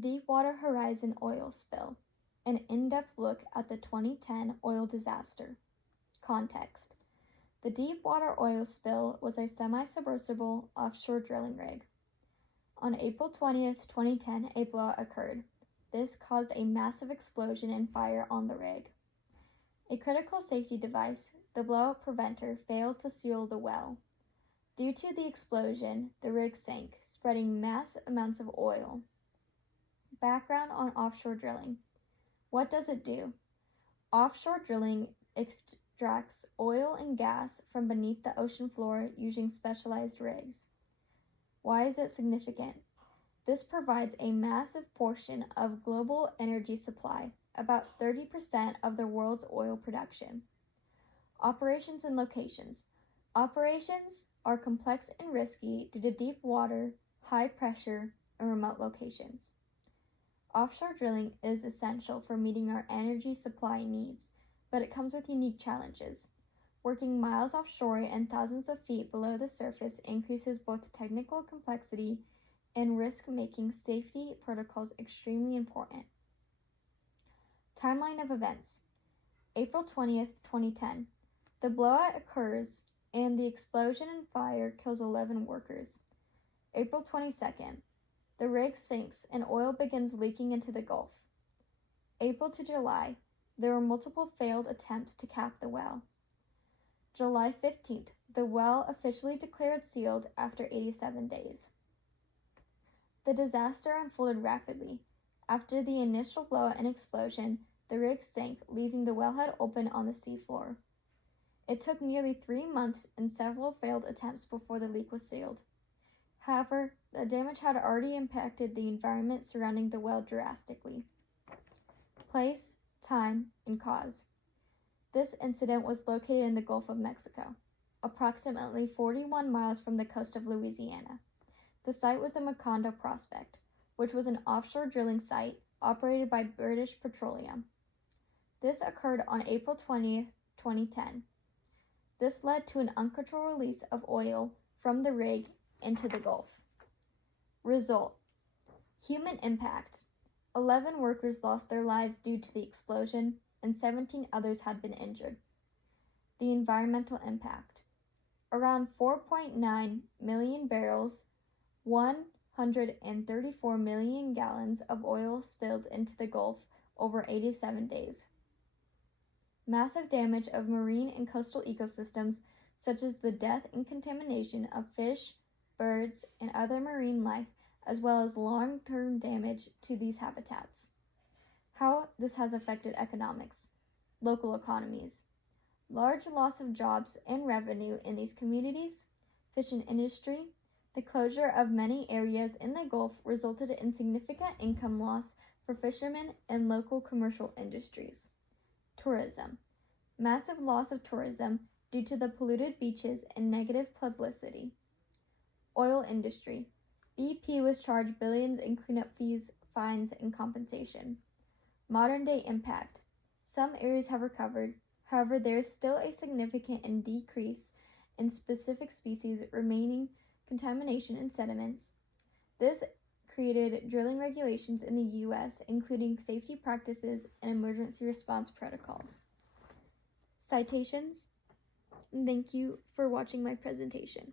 Deepwater Horizon oil spill, an in-depth look at the 2010 oil disaster. Context: the Deepwater oil spill was a semi-submersible offshore drilling rig. On April 20th, 2010, a blowout occurred. This caused a massive explosion and fire on the rig. A critical safety device, the blowout preventer, failed to seal the well. Due to the explosion, the rig sank, spreading mass amounts of oil. Background on offshore drilling. What does it do? Offshore drilling extracts oil and gas from beneath the ocean floor using specialized rigs. Why is it significant? This provides a massive portion of global energy supply, about 30% of the world's oil production. Operations and locations. Operations are complex and risky due to deep water, high pressure, and remote locations. Offshore drilling is essential for meeting our energy supply needs, but it comes with unique challenges. Working miles offshore and thousands of feet below the surface increases both technical complexity and risk, making safety protocols extremely important. Timeline of events. April 20th, 2010. The blowout occurs and the explosion and fire kills 11 workers. April 22nd. The rig sinks and oil begins leaking into the Gulf. April to July. There were multiple failed attempts to cap the well. July 15th. The well officially declared sealed after 87 days. The disaster unfolded rapidly. After the initial blowout and explosion, the rig sank, leaving the wellhead open on the seafloor. It took nearly 3 months and several failed attempts before the leak was sealed. However, the damage had already impacted the environment surrounding the well drastically. Place, time, and cause. This incident was located in the Gulf of Mexico, approximately 41 miles from the coast of Louisiana. The site was the Macondo Prospect, which was an offshore drilling site operated by British Petroleum. This occurred on April 20th, 2010. This led to an uncontrolled release of oil from the rig into the Gulf. Result: human impact. 11 workers lost their lives due to the explosion, and 17 others had been injured. The environmental impact: around 4.9 million barrels, 134 million gallons of oil spilled into the Gulf over 87 days. Massive damage of marine and coastal ecosystems, such as the death and contamination of fish, birds, and other marine life, as well as long-term damage to these habitats. How this has affected economics. Local economies. Large loss of jobs and revenue in these communities. Fishing industry. The closure of many areas in the Gulf resulted in significant income loss for fishermen and local commercial industries. Tourism. Massive loss of tourism due to the polluted beaches and negative publicity. Oil industry. BP was charged billions in cleanup fees, fines, and compensation. Modern day impact. Some areas have recovered. However, there is still a significant decrease in specific species remaining contamination in sediments. This created drilling regulations in the U.S., including safety practices and emergency response protocols. Citations. Thank you for watching my presentation.